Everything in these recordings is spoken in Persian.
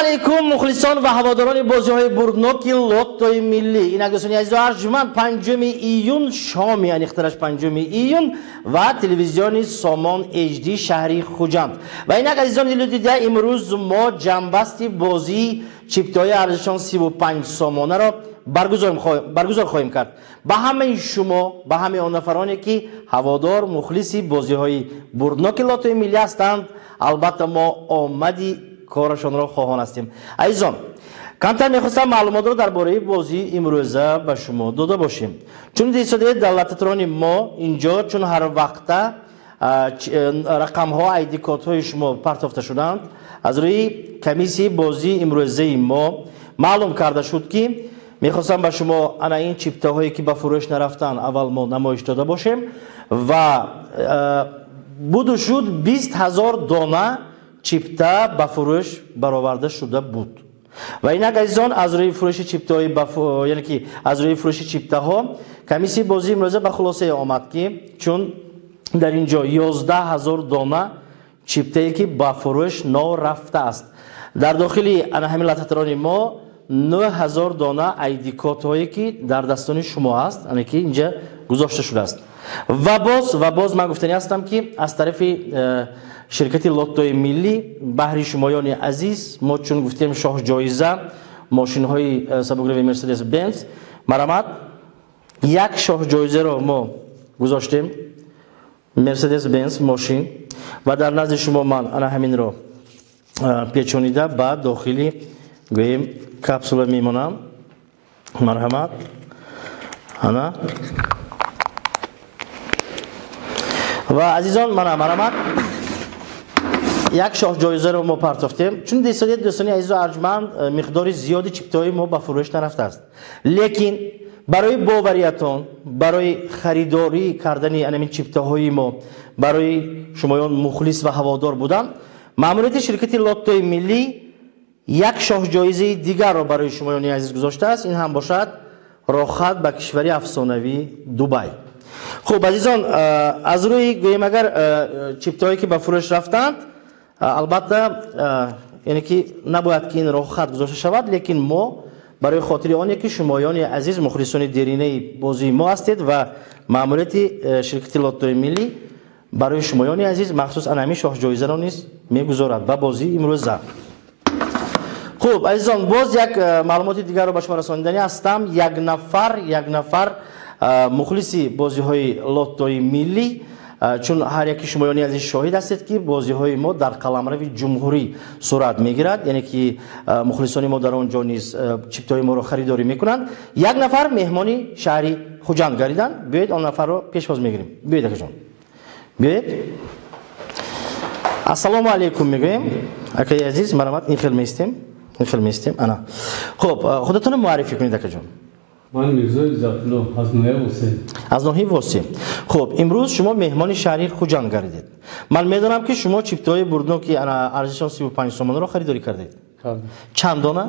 علیکم مخلصان و هواداران بازی‌های بردناک لوتوی ملی. این دوستان عزیز ارجمند 5 ایون شام یعنی اختراش 5 ایون و تلویزیون سامان اچ دی شهری خوجند. و این عزیزان دیده امروز ما جنبستی بازی چیپتای ارزشان 35 سامانه را برگزار خواهیم کرد. به همه شما، به همه آن نفرانی که هوادار مخلصی بازی‌های بردناک لوتوی ملی هستند، البته ما آمدی کارشان را خواهان هستیم. عزیزان کمتر میخواستم معلومات رو درباره بازی امروزه به شما داده باشیم، چون دیساده دولتترانی ما اینجا چون هر وقت رقم ها ایدی کارت های شما پرداخته شدند، از روی کمیسی بازی امروزه ما معلوم کرده شد که میخواستم به شما انا این چیپته هایی که به فروش نرفتن اول ما نمایش داده باشیم و بود شد 20,000 دانه چیپته به فروش برآورده شده بود. و این عزیزان از روی فروش چیپته های یعنی که از روی فروش چیپته ها کمیسی بازی امروزه به خلاصه آمد که چون در اینجا 11,000 دانه چیپته که به فروش رفته است، در داخلی همین لطف‌تران ما 9,000 دانه ایدی کارت هایی که در دستان شما است، یعنی که اینجا گذاشته شده است. و باز من گفتنی هستم که از طرف شرکت لوتوی ملی بهری شمایان عزیز ما چون گفتیم شاه جایزه ماشین های سبکروی مرسدس بنز مرامت یک شاه جایزه رو ما گذاشتیم، مرسدس بنز ماشین، و در نزد شما من انا همین رو پیچونیده بعد داخلی گویم کپسوله میمونم. مرحمت انا و عزیزان من مرحمت یک شاه جایزه رو ما پرداختیم، چون دوستانی عزیز و ارجمند مقدار زیادی چیپته‌های ما به فروش نرفته است، لیکن برای باوریتان، برای خریداری کردن این چیپته‌های ما برای شمایان مخلص و هوادار بودن، ماموریت شرکت لوتوی ملی یک شاه جایزه دیگر رو برای شمایان عزیز گذاشته است. این هم باشد راحت به کشوری افسانوی دبی. خب عزیزان از روی گویم اگر چیپته‌هایی که به فروش رفتند البته یعنی که نباید که این راحت گذاشته شود، لیکن ما برای خاطر آن که شمایان عزیز مخلصان دیرینه بازی ما هستید و ماموریت شرکت لوتوی ملی برای شمایان عزیز مخصوص انمی شاه جایزه را نیز میگذارد به بازی امروز. خب عزیزان باز یک معلومات دیگر رو به شما رساندنی هستم. یک نفر مخلصی بازی های لوتوی ملی، چون هر یکی شمایانی از این شاهد هستید که بازی های ما در قلمرو جمهوری صورت میگیرد، یعنی که مخلصان ما در آنجا نیز چیپته های ما رو خریداری میکنند. یک نفر مهمانی شهری خوجند گردیدن، بیایید آن نفر رو پیش باز میگیریم. بیایید اکشون بیایید. السلام علیکم میگویم اکای عزیز مرحمت. این فیلم استیم انا. خب خودتون معرفی کنید اکا جون. من میرزا عزت‌الله از نوحه وسیم. از نوحه وسیم. خب امروز شما مهمان شهری خوجند گردید. من میدونم که شما چیپته‌های بردناکی ارزششان 35 سامانه رو خریداری کردید. چند دانه؟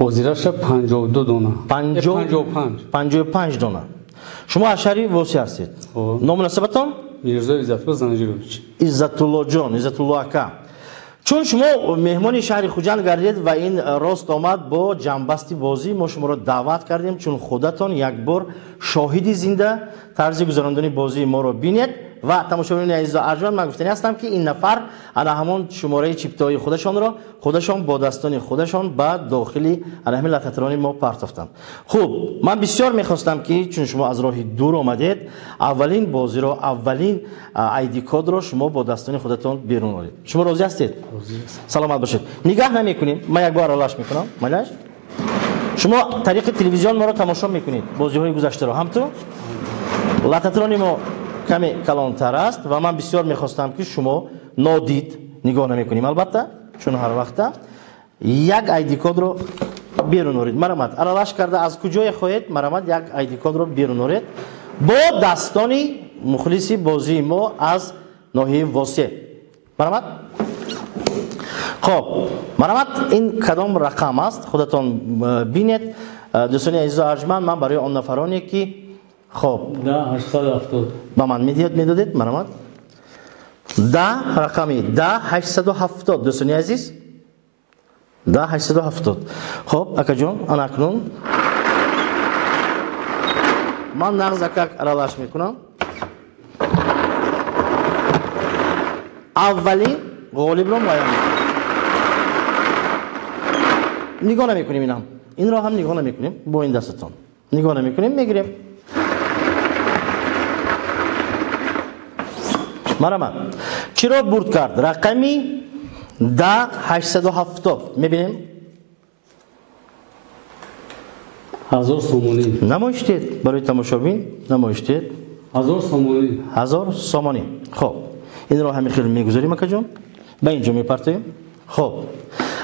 وزیرش 52 دانه. 55 دانه. شما از شهری وسی هستید. نام نسبتان؟ میرزا عزت‌الله زنجیرویچ. عزت‌الله جان، عزت‌الله اکا. چون شما مهمان شهر خوجند گردید و این راست آمد با جنبستی بازی ما شما را دعوت کردیم، چون خودتان یک بار شاهدی زنده طرز گذراندن بازی ما را بینید و تماشاگران عزیز و ارجمند من گفتنی هستم که این نفر انا همان شماره چیپته‌های خودشان با دستان خودشان بعد داخلی همین لطف‌تران ما پرداختند. خب من بسیار میخواستم که چون شما از راه دور آمدید اولین بازی را اولین ایدی کارت را شما با دستان خودتان بیرون آورید. شما راضی هستید؟ راضی هستم. سلامت باشید. نگاه نمیکنیم، من یک بار آلاش میکنم. مالاش شما طریق تلویزیون ما را تماشا میکنید بازی‌های گذشته را همطور لطف‌تران ما کمی کلانتر است و من بسیار میخواستم که شما نادید نگاه نمیکنیم، البته چون هر وقت یک ایدی کارت رو بیرون آورید. مرحمت ارالاش کرده از کجای خواهید مرحمت یک ایدی کارت رو بیرون آورید با دستانی مخلصی بازی ما از ناحیه واسه. مرحمت خب مرحمت این کدام رقم است خودتان بینید. دوستان عزیز و ارجمند من برای آن نفرانی که خب نه 870 با من میدادید مرحمت رقمی 10870 دوستانی عزیز 10870 خب اکا جون انا اکنون من نغز اکاک ارالش میکنم اولین غالب رو بیان نگاه نمیکنیم این رو هم نگاه نمیکنیم با این دستتون نگاه نمیکنیم میگیریم مرحبا چی رو برد کرد رقمی 10870 میبینیم 1000 سومونی نمایشتید برای تماشابین نمایشتید 1000 سومونی 1000 سومانی خب این رو همین خیلی میگذاریم اکا جون به اینجا میپرتیم خب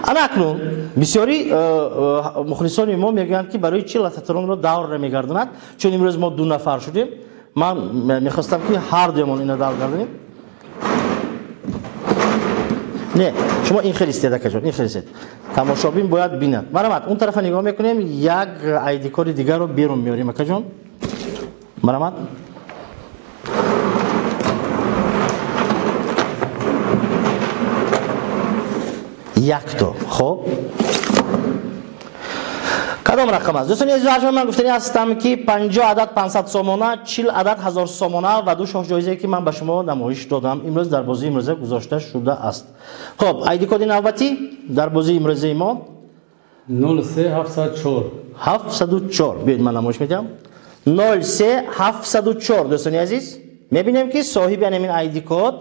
انا اکنون بسیاری مخلصان ما میگن که برای چی لاتاترون رو دور نمیگردند چون امروز ما 2 نفر شدیم من میخواستم که هر دومون اینو دور گردونیم نه شما این خیلی استید اکا جون این خیلی استید تماشابین باید بیند مرحمت اون طرف نگاه میکنیم یک آیدی کد دیگر رو بیرون میاریم اکا جون مرحمت یک تا خب کدام رقم است دوستان عزیز من گفتنی هستم که 50 عدد 500 سومانه 40 عدد 1000 سومانه و 2 شاه جایزه که من به شما نمایش دادم امروز در بازی امروزه گذاشته شده است خب آیدی کد نوبتی در بازی امروزه ما 03704 704 بیاید من نمایش میدم 03704 دوستان عزیز میبینیم که صاحب همین آیدی کد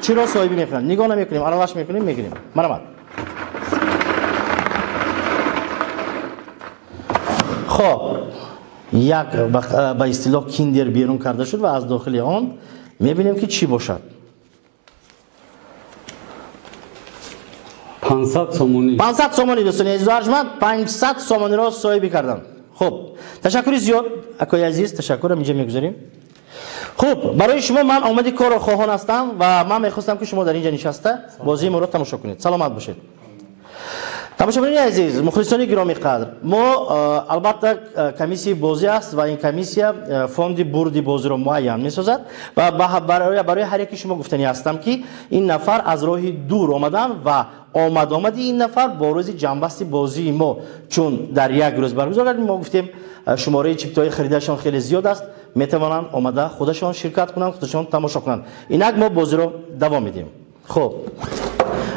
چرا صاحبی میکنن نگاه نمیکنیم آرامش میکنیم میگیریم مرحبا خب یک به اصطلاح کیندر بیرون کرده شد و از داخل آن میبینیم که چی باشد 500 سومونی 500 سومانی دوستان عزیز و ارجمند 500 سومانی را صاحبی کردن خب تشکر زیاد اکای عزیز تشکر اینجا میگذاریم خوب برای شما من آمدی کار خواهان هستم و من میخواستم که شما در اینجا نشسته بازی ما رو تماشا کنید سلامت باشید تماشاگران عزیز مخلصان گرامی قدر ما البته کمیسی بازی است و این کمیسی فوند بردی بازی رو معین میسازد و برای هر یکی شما گفتنی هستم که این نفر از راه دور آمدن و آمدی این نفر با روز جنبستی بازی ما چون در یک روز برگزار کردیم ما گفتیم شماره چیپتای خریدشان خیلی زیاد است میتوانند آمده خودشان شرکت کنند خودشان تماشا کنند اینک ما بازی رو دوام میدیم خب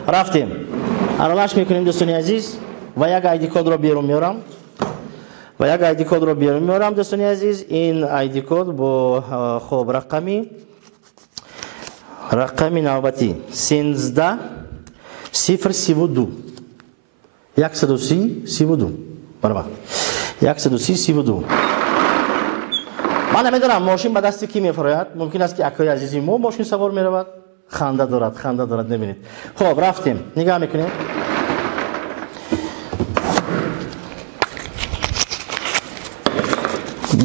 رفتیم ارالش میکنیم دوستان عزیز و یک آیدی کد رو بیرون میارم دوستان عزیز این آیدی کد با خب رقمی نوبتی 13 032 130 32 برابر 130 32 من نمیدونم ماشین به دستی کی میفراید ممکن است که اکای عزیزی ما ماشین سوار میرود خنده دارد نبینید خب رفتیم نگاه میکنیم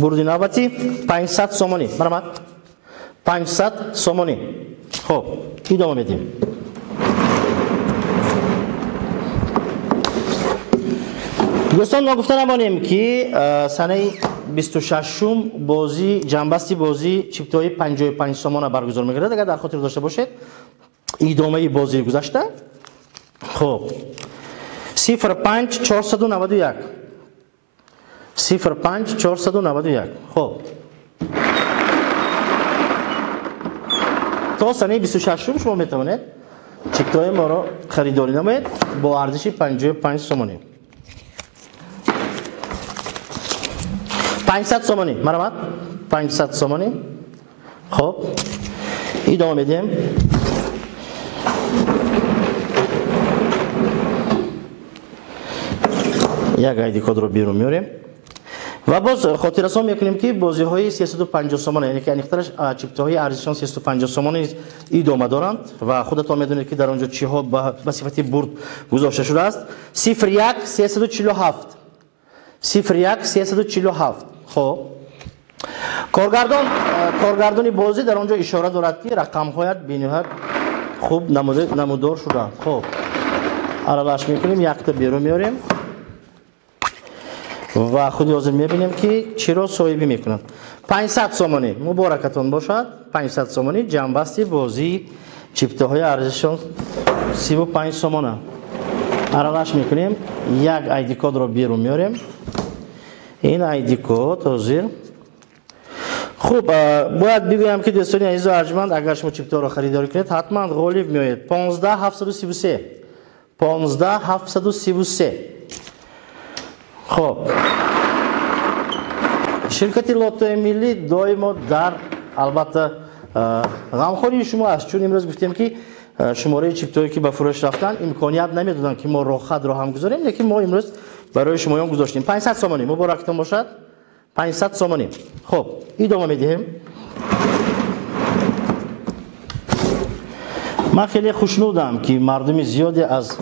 بردی نوبتی 500 سومانی مرحمت 500 سومانی خب ادامه میدیم دوستان ما گفته نمانیم که سنه 26 بازی جنبستی بازی چیپتای 55 سومانه برگزار میگردد اگر در خاطر داشته باشید ادامه بازی گذشته خب 05 491 05 491 خب تا سنه 26 شما میتوانید چیپتای ما را خریداری نمایید با ارزش 55 سومانی 500 سومانی مرحمت 500 سومانی خب ادامه میدیم یک آیدی کد رو بیرون میاریم و باز خاطر رسان میکنیم که بازی های 350 سومانه یعنی که انیخترش چیپته های ارزششان 350 سومانه ادامه دارند و خودتان میدونید که در اونجا چی ها به صفت برد گذاشته شده است 01 347 01 347 خب کارگردان بازی در اونجا اشاره دارد که رقم هایت بینهایت خوب نمودار شده خب ارالش میکنیم یک تا بیرون میاریم و خود حاضر میبینیم که چرا صاحبی میکنند 500 сомонӣ муборакатон бошад. 500 сомонӣ ҷамъбасти бозии чиптаҳои арзишон 35 сомона. аралаш мекунем. Як ID кодро берун меорем. ин ID код ҳозир. хуб, бояд бигӯям ки дӯстони азизу арҷманд, агар шумо чиптаҳоро харидорӣ кунед, ҳатман ғолиб меоед 15733. 15733. хуб, ширкати Лоттои миллӣ доимо дар албатта ғамхори шумо аст, чун имрӯз гуфтем ки шумораи чиптаҳое ки ба фурӯш рафтан имконият намедоданд ки мо роҳхатро ҳам гузорем, лекин мо имрӯз барои шумоён гузоштем. 500 сомонӣ муборактон бошад. 500 сомонӣ. хуб, идома медиҳем. ман хеле хушнудам ки мардуми зиёде аз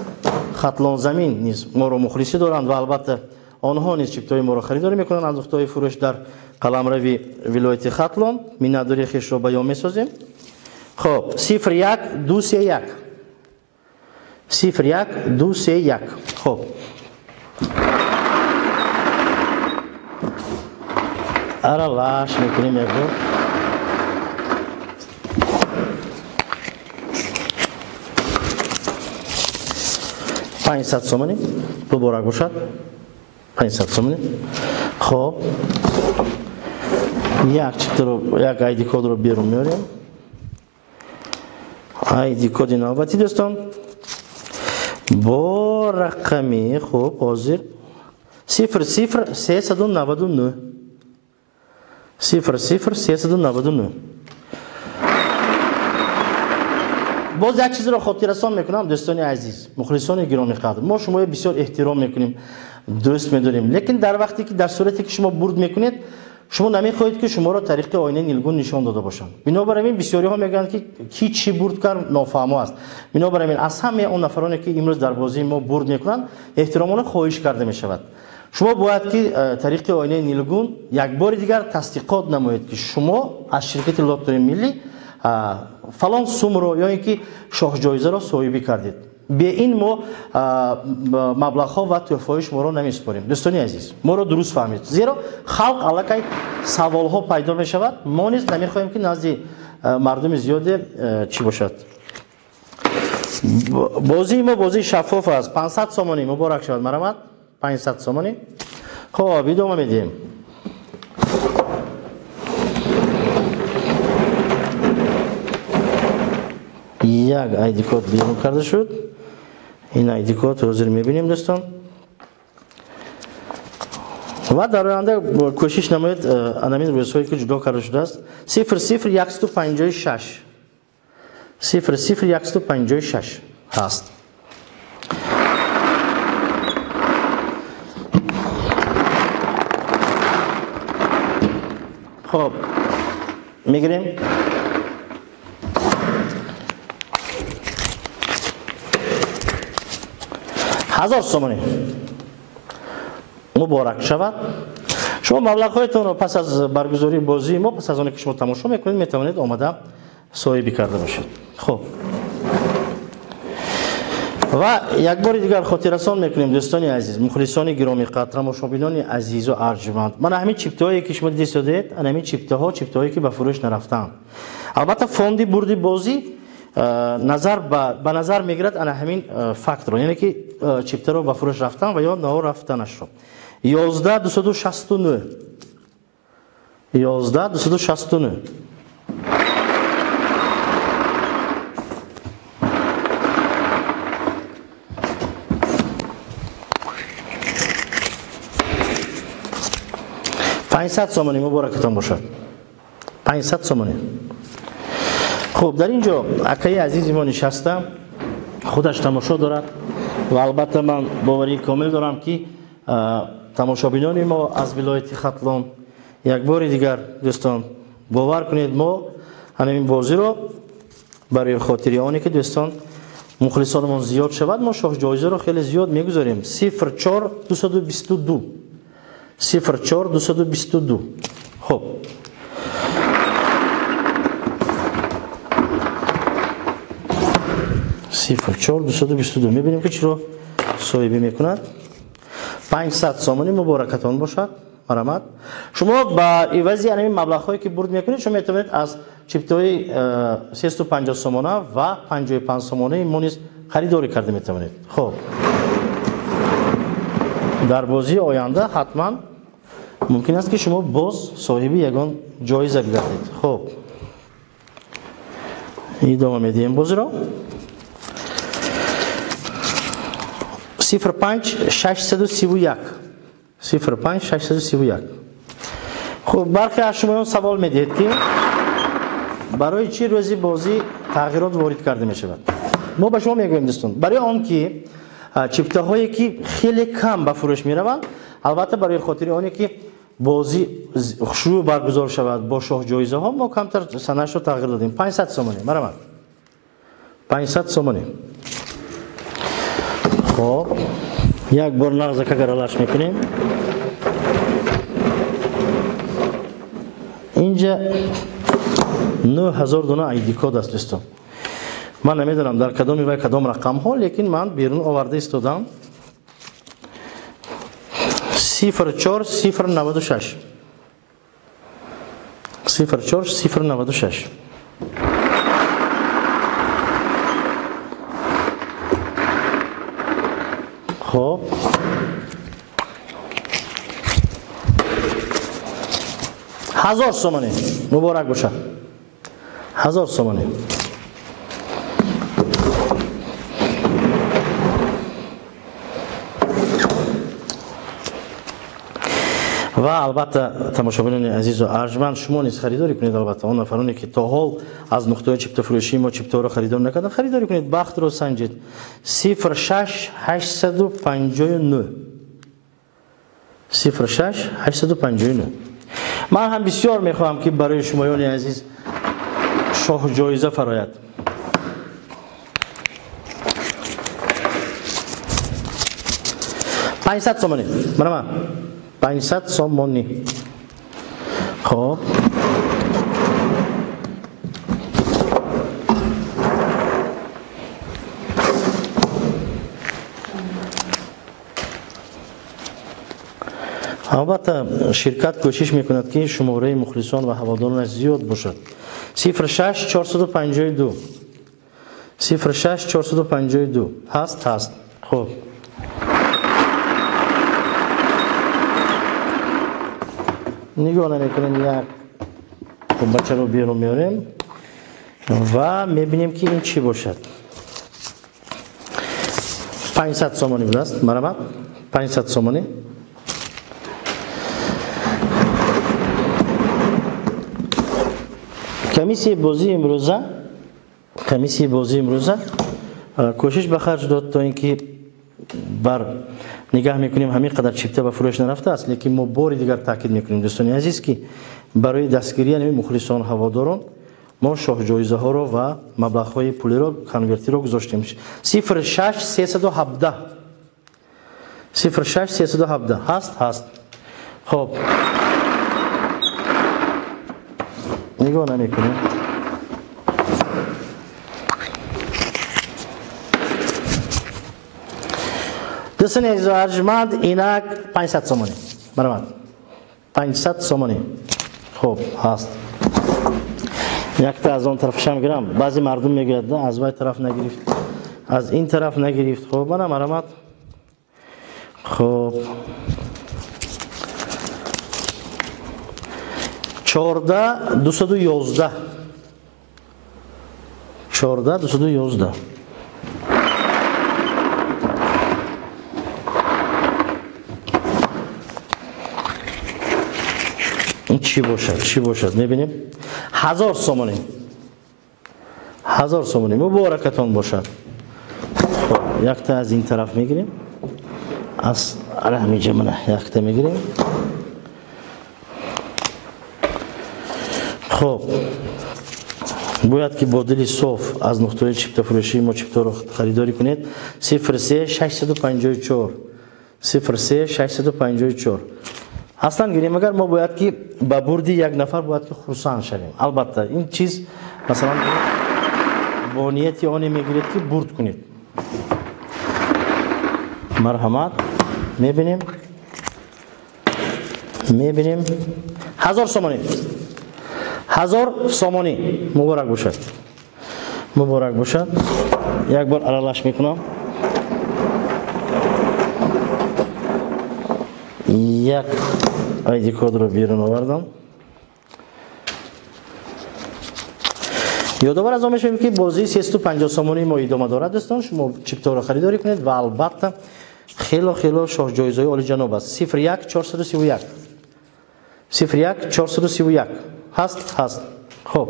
хатлонзамин низ моро мухлисӣ доранд ва албатта онҳо низ чиптаҳои моро харидорӣ мекунанд аз нуқтаҳои фурӯш дар қаламрави вилояти Хатлон. миннатдории хешро баён месозем. хуб, 01231. 01231. хуб, аралаш мекунем як бор. $500 сомонӣ муборак бошад. 500 сомонӣ. хуб, як чиптаро, як ID кодро берун меорем. ID коди навбатӣ дӯстон бо рақами хуб ҳозир 00399. 00399. боз як чизро хотиррасон мекунам дӯстони азиз, мухлисони гиромиқадр. мо шуморо бисёр эҳтиром мекунем, дӯст медорем, лекин дар вақте ки дар сурате ки шумо бурд мекунед, шумо намехоҳед ки шуморо тариқи оинаи нилгун нишон дода бошанд. бинобар ин бисёриҳо мегӯянд ки чӣ бурд кард нофаҳмо аст. бинобар ин аз ҳамаи он нафароне ки имрӯз дар бозии мо бурд мекунанд эҳтиромона хоҳиш карда мешавад. шумо бояд ки тариқи оинаи нилгун як бори дигар тасдиқот намоед ки шумо аз ширкати Лоттои миллӣ фалон сумро ё ин ки шоҳҷоизаро соҳибӣ кардед. бе ин мо маблағҳо ва тӯҳфаҳои шуморо намеспорем. дӯстони азиз, моро дуруст фаҳмед. зеро халқ аллакай саволҳо пайдо мешавад. мо низ намехоҳем ки назди мардуми зиёде чӣ бошад. бозии мо бозии шаффоф аст. 500 сомонӣ муборак шавад. марамат. 500 сомонӣ. хуб, идома медиҳем. як ID код берун карда шуд. ин ID код ҳозир мебинем дӯстон. ва дар оянда кӯшиш намоед анамин рӯйсҳое ки ҷудо карда шудааст 00156. 00156 ҳаст. хуб, мегирем. $1000 сомонӣ муборак шавад. шумо маблағҳоятонро пас аз баргузории бозии мо, пас аз оне ки шумо тамошо мекунед, метавонед омада соҳибӣ карда бошед. хуб, ва як бори дигар хотиррасон мекунем дӯстони азиз, мухлисони гиромиқадр, тамошобинони азизу арҷманд. мана ҳамин чиптаҳое ки шумо дист додед, ҳамин чиптаҳое ки ба фурӯш нарафтанд. албатта фонди бурди бозӣ ба назар мегирад ана ҳамин фактро, яъне ки чиптаро ба фурӯш рафтан ва ё нао рафтанашро. 11269. 11269. $500 сомонӣ муборакатон бошад. 500 сомонӣ. хуб, дар ин ҷо акаи азизи мо нишаста, худаш тамошо дорад ва албатта ман боварии комил дорам ки тамошобинони мо аз вилояти Хатлон як бори дигар дӯстон бовар кунед, мо ҳамин бозиро барои хотири оне ки дӯстон мухлисонамон зиёд шавад, мо шоҳҷоизаро хеле зиёд мегузорем. 04222. 04222. хуб, мебинем ки чиро соҳибӣ мекунад. 500 сомонӣ муборакатон бошад. مرحمت. شما با عوض همین مبلغ‌هایی که برد میکنید شما میتونید از چیپتوی 350 سومانه و 55 سومانه مونیز خریداری کرده میتونید. خب در بازی آینده حتما ممکن است که شما باز صاحب یگان جایزه بگردید. خب ادامه میدیم بازی را. 05631 05631. خب برخی از شما سوال میدید که برای چی روزی بازی تغییرات وارد کرده می شود. ما به شما میگوییم دوستان برای آن که چیپته هایی که خیلی کم به فروش می روند، البته برای خاطر آنی که بازی شروع برگزار شود با شاه جایزه ها ما کمتر سنش رو تغییر دادیم. 500 سومانی مرحمت. 500 سومانی. خب یک بار نغز که گرالش میکنیم. اینجا 9000 دونه ایدی کد است دوستان. من نمیدونم در کدام و کدام رقم ها، لیکن من بیرون آورده استودم 04096 04096. خب 1000 سومانی مبارک باشه. 1000 سومانی. و البته تماشاگران عزیز و ارجمند شما نیز خریداری کنید. البته اون نفرانی که تا حال از نقطه چیپته فروشی ما چیپته رو خریدار نکردن خریداری کنید. بخت رو سنجید. 06859 06859. من هم بسیار میخواهم که برای شمایان عزیز شاه جایزه فراید. $500 سومانی. من 500 سومانی. خب البته شرکت کوشش میکند که شماره مخلصان و هوادارانش زیاد باشد. 06452 06452 هست. خب نگاه نمیکنیم. یک بچه رو بیرون میاریم و میبینیم که این چی باشد. 500 سومانی بود است مرحمت. 500 سومانی. کمیسی بازی امروزه کوشش به خرج داد تا اینکه بر نگاه میکنیم همین قدر چیپته به فروش نرفته است، لیکن ما بار دیگر تاکید میکنیم دوستان عزیز که برای دستگیری همین مخلصان هواداران ما شاه جایزه ها رو و مبلغ های پولی رو کنورتی رو گذاشتیم. 06317 06317 هست. خب نگاه نمیکنیم. دوستان عزیز و ارجمند اینک 500 سومانی برام 500 سومانی. خب هست. یک تا از اون طرفش هم گیرم. بعضی مردم میگوید از وای طرف نگرفت از این طرف نگرفت. خب منم مرحمت. خب 14211 14211 این چی باشد میبینیم. 1000 سومانی. 1000 سومانی مبارکتان باشد. خب یک تا از این طرف میگیریم. از رحمی جمعه یک تا میگیریم. خب باید که با دلی صاف از نقطه چیپته فروشی ما چیپته رو خریداری کنید. 03654 03654 اصلا گیریم. اگر ما باید که با بردی یک نفر باید که خرسان شویم. البته این چیز مثلا با نیتی آنی میگیرید که برد کنید. مرحمت میبینیم میبینیم 1000 سومانی. 1000 سومانی. مبارک باشد. مبارک باشد. یک بار علاش میکنم. یک آیدی کد رو بیرون آوردم. یادآور از آن میشم که بازی 350 سومانی ما ادامه دارد دوستان. شما چیپتور رو خریداری کنید و البته خیلی شاه جایزه عالی جناب است. 01 431 01 431 هست. خب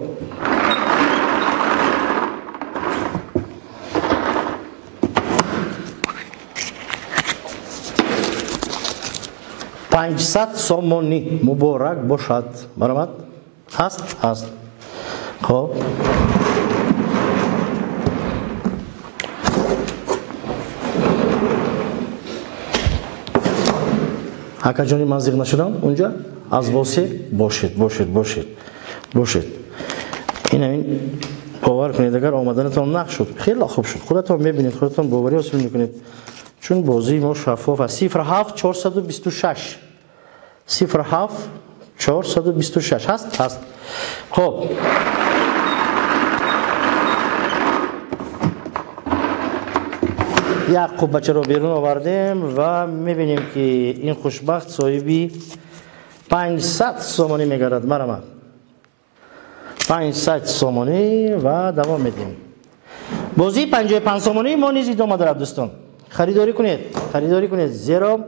پانصد سومانی مبارک باشد. برآمد؟ هست. خب اکا جانی من زیغ نشدم اونجا از واسه باشید. این باور کنید اگر آمدنتان نقش شد خیلی خوب شد. خودتان میبینید، خودتان باوری حاصل میکنید چون بازی ما شفاف است. 07 426 07 426 هست. خب یک خوب بچه رو بیرون آوردیم و میبینیم که این خوشبخت صاحبی 500 سومانی میگرد. مرمت 500 سومانی و دوام میدیم. بازی 55 سومانی ما نیز ادامه دارد دوستان. خریداری کنید زیرا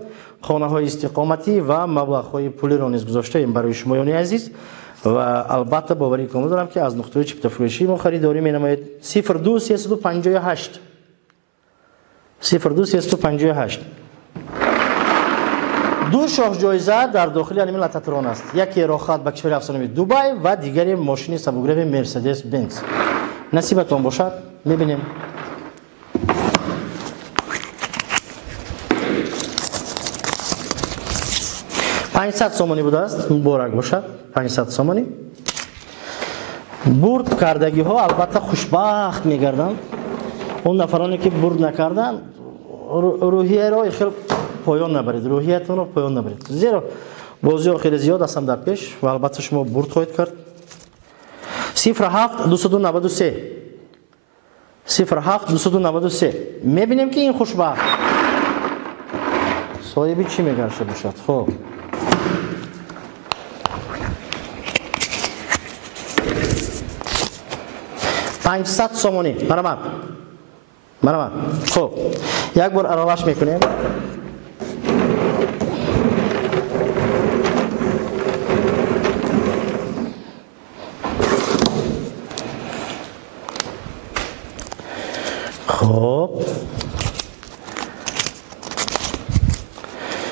خانه های استقامتی و مبلغ های پولی را نیز گذاشته ایم برای شمایان عزیز و البته باوری کامل دارم که از نقطه چیپتا فروشی ما خریداری می نماید. 02 358 02 358 دو شاه جایزه در داخل انیمه لاتاترون است. یکی راحت به کشور افسانه‌ای دبی و دیگری ماشین سبک‌روی مرسدس بنز. نصیبتون باشد. میبینیم $500 سومانی بوده است. مبارک باشد. 500 سومانی. برد کردگی ها البته خوشبخت میگردند. اون نفرانی که برد نکردن روحیه را خیلی پایان نبرید. روحیتون رو پایان نبرید. زیرا بازی ها خیلی زیاد هستند در پیش و البته شما برد خواهید کرد. 07 293 07 293 میبینیم که این خوشبخت صاحبی چی میگرشه باشد. خب $500 سومانی. مرمت. خب یک بار علاش میکنیم. خب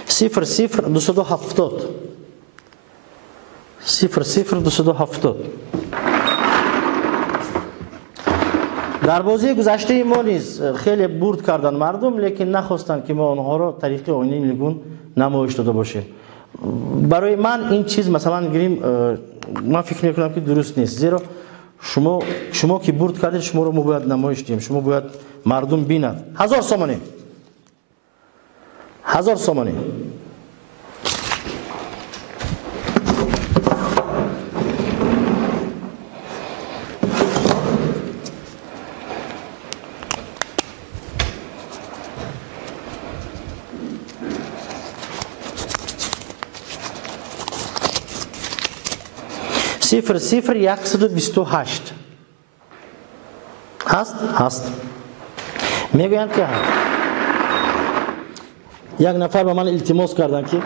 00 270 00 270 در بازی گذشته ما نیز خیلی برد کردن مردم لیکن نخواستن که ما آنها را طریق آینه لیگون نمایش داده باشیم. برای من این چیز مثلا گیریم من فکر میکنم که درست نیست. زیرا شما که برد کردید شما رو ما باید نمایش دیم. شما باید مردم بیند. 1000 سومانی. 1000 سومانی. صفر 128 هست. میگویند که هست. یک نفر به من التماس کردن که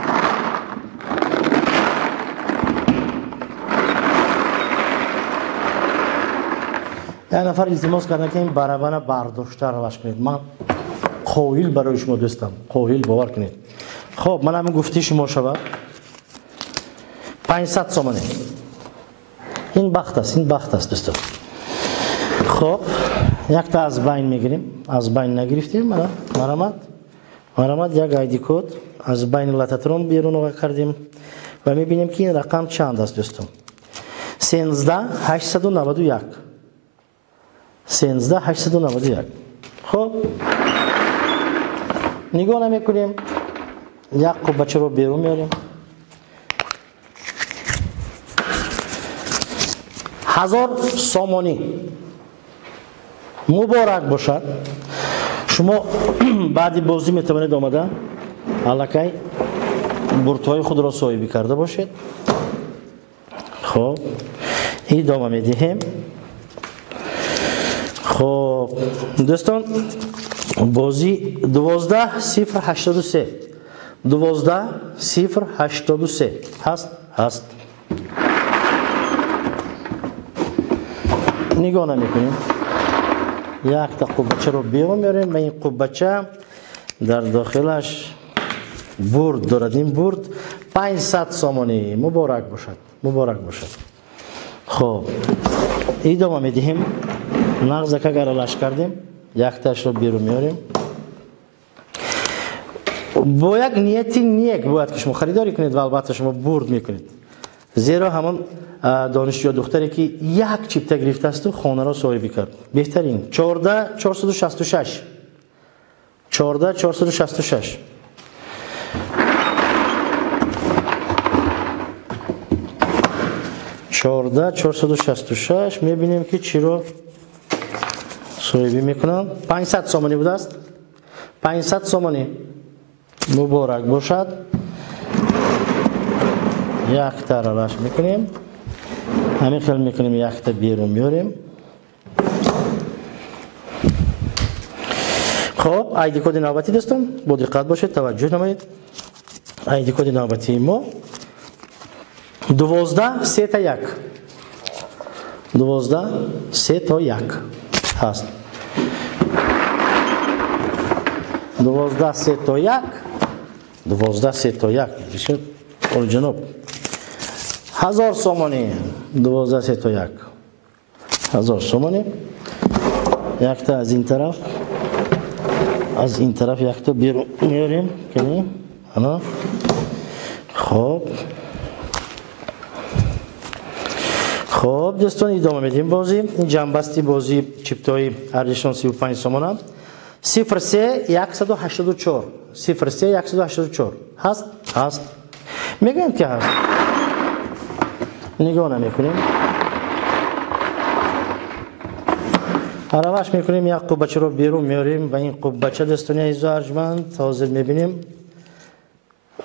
این برابر برداشته روش کنید. من قایل برای شما دوستم. قایل باور کنید. خب من همین گفتی شما شود 500 سومانی. این بخت است دوستان. خب یک تا از بین میگیریم. از بین نگرفتیم. مرامت یک آیدی کد از بین لاتاترون بیرون کردیم و میبینیم که این رقم چند است دوستان. 13891 13891. خب نگاه نمیکنیم. یک بچه رو بیرون میاریم. 1000 سومونی مبارک باشد. شما بعدی بازی میتوانید آمده الکی بورت‌های خود را صاحبی کرده باشید. خب ادامه میدیم. خب دوستان بازی 12-083 12-083 هست نگاه نمیکنیم. یک تا قبچه رو بیرون میاریم و این قبچه در داخلش برد دارد. این برد 500 سومانی. مبارک باشد. خب ادامه میدیم. نغز که گرالش کردیم یک تاش رو بیرون میاریم. با یک نیتی نیک باید که شما خریداری کنید و البته شما برد میکنید، زیرا همون دانشجو دختری که یک چیپته گرفته است و خانه را صاحبی کرد. بهترین 14466 14466 14466 میبینیم که چی رو صاحبی میکنم. 500 سومانی بوده است. 500 سومانی. مبارک باشد. یک تا راش میکنیم. همین خیلی میکنیم. یک تا بیرون میاریم. خب آیدی کد نوبتی دوستان با دقت باشید، توجه نمایید. آیدی کد نوبتی ما 12-3-1 12-3-1 هست. 12-3-1 بسیار اورجینال. 1000 سومانی. 12-3-1 1000 سومانی. یک تا از این طرف یک تا بیرون میاریم کنیم. خب دوستان ادامه میدیم بازی. این جنبستی بازی چیپتای ارزششان 35 سومانه. 03-184 03-184 هست میگم که هست. نگاه نمیکنیم. روش میکنیم. یک قبچه رو بیرون میاریم و این قبچه دوستان عزیز و ارجمند حاضر میبینیم.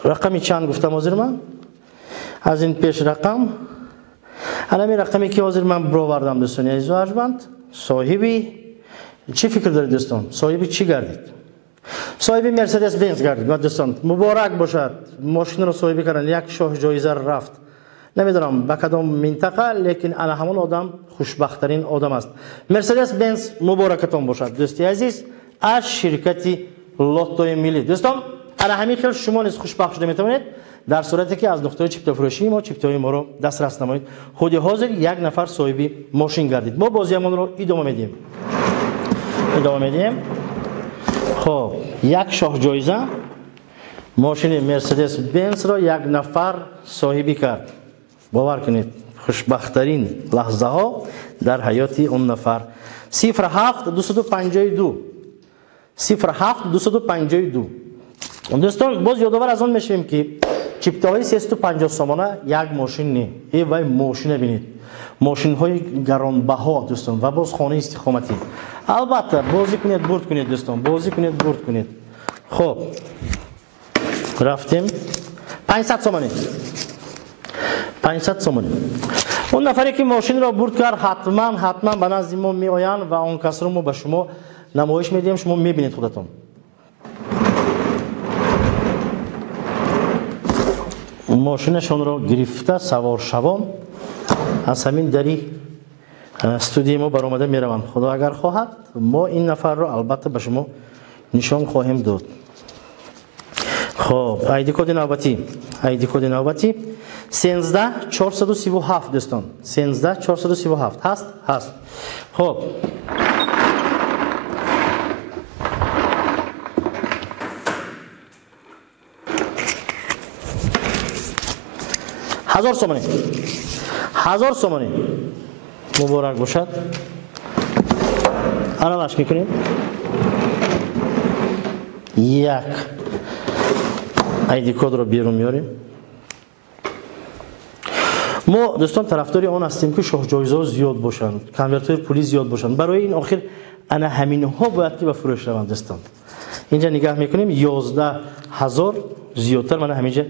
رقمی چند گفتم حاضر من؟ از این پیش رقم همین رقمی که حاضر من برآوردم دوستان عزیز و ارجمند. صاحبی چی فکر دارید دوستان؟ صاحبی چی گردید؟ صاحبی مرسدس بنز گردید. دوستان مبارک باشد. ماشین رو صاحبی کردن. یک شاه جایزه رفت. نمیدونم به کدام منطقه، لیکن انا همون آدم خوشبختترین آدم است. مرسدس بنز مبارکتون باشد دوستی عزیز از شرکت لوتوی ملی. دوستان انا همین خیلی شما نیز خوشبخت شده میتونید در صورتی که از نقطه چیپتا فروشی ما چیپتای ما رو دسترس نمایید. خود حاضر یک نفر صاحبی ماشین گردید. ما بازیمون رو ادامه میدیم. خب یک شاه جایزه ماشین مرسدس بنز را یک نفر صاحبی کرد. باور کنید خوشبختترین لحظه ها در حیات اون نفر. 07-252 07-252 دوستان باز یادآور از اون میشیم که چیپتاهای 350 سومانه یک ماشین نه. ای وای ماشین ببینید. ماشین های گرانبها دوستان و باز خانه استقامتی. البته بازی کنید برد کنید دوستان. بازی کنید برد کنید. خب رفتیم 500 سومانی. 500 سومانی. اون نفری که ماشین را برد کرد حتما به نزد ما می آیند و اون کس رو ما به شما نمایش میدیم. شما میبینید خودتون. ماشینشون رو گرفته سوار شوان از همین دری استودیو ما برآمده میروند. خدا اگر خواهد ما این نفر رو البته به شما نشان خواهیم داد. خب آیدی کد نوبتی 13437 دوستان 13437 هست. خب هزار سومانی مبارک باشد. عرض میکنیم. یک آیدی کد رو بیرون میاریم. ما دوستان طرفدار آن هستیم که شاه جایزه زیاد باشن، کنورت‌های پولی زیاد باشن. برای این آخر انا همین ها باید که به فروش روند دوستان. اینجا نگاه میکنیم 11000 زیادتر من همینجا